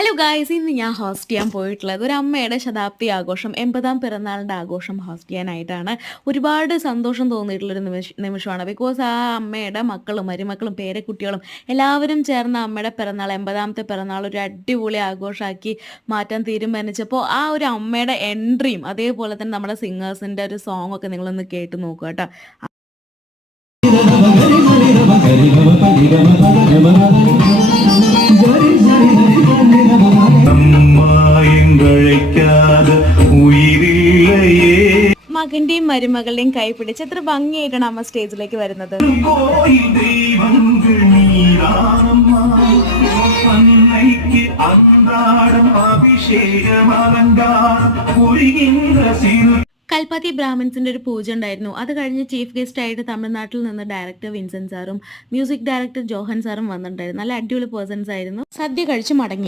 Hello guys, ഇന്ന് ഞാൻ host ചെയ്യാൻ പോയിട്ടുള്ളത് ഒരു അമ്മയുടെ ശതാബ്ദി ആഘോഷം, 80ാം പിറന്നാളിൻ്റെ ആഘോഷം ഹോസ്റ്റ് ചെയ്യാനായിട്ടാണ്. ഒരുപാട് സന്തോഷം തോന്നിയിട്ടുള്ളൊരു നിമിഷമാണ്. ബിക്കോസ് ആ അമ്മയുടെ മക്കളും മരുമക്കളും പേരക്കുട്ടികളും എല്ലാവരും ചേർന്ന് അമ്മയുടെ പിറന്നാൾ, 80ാമത്തെ പിറന്നാൾ ഒരു അടിപൊളി ആഘോഷമാക്കി മാറ്റാൻ തീരുമാനിച്ചപ്പോൾ ആ ഒരു അമ്മയുടെ എൻട്രിയും അതേപോലെ തന്നെ നമ്മുടെ സിംഗേഴ്സിൻ്റെ ഒരു സോങ് ഒക്കെ നിങ്ങളൊന്ന് കേട്ട് നോക്കുക കേട്ടോ. മകന്റെയും മരുമകളുടെയും കൈ പിടിച്ച് എത്ര ഭംഗിയായിട്ടാണ് അമ്മ സ്റ്റേജിലേക്ക് വരുന്നത്. കൽപ്പാത്തി ബ്രാഹ്മിൻസിൻ്റെ ഒരു പൂജ ഉണ്ടായിരുന്നു. അത് കഴിഞ്ഞ് ചീഫ് ഗസ്റ്റ് ആയിട്ട് തമിഴ്നാട്ടിൽ നിന്ന് ഡയറക്ടർ വിൻസെന്റ് സാറും മ്യൂസിക് ഡയറക്ടർ ജോഹൻ സാറും വന്നിട്ടുണ്ടായിരുന്നു. നല്ല അടിപൊളി പേഴ്സൺസ് ആയിരുന്നു. സദ്യ കഴിച്ച് മടങ്ങി.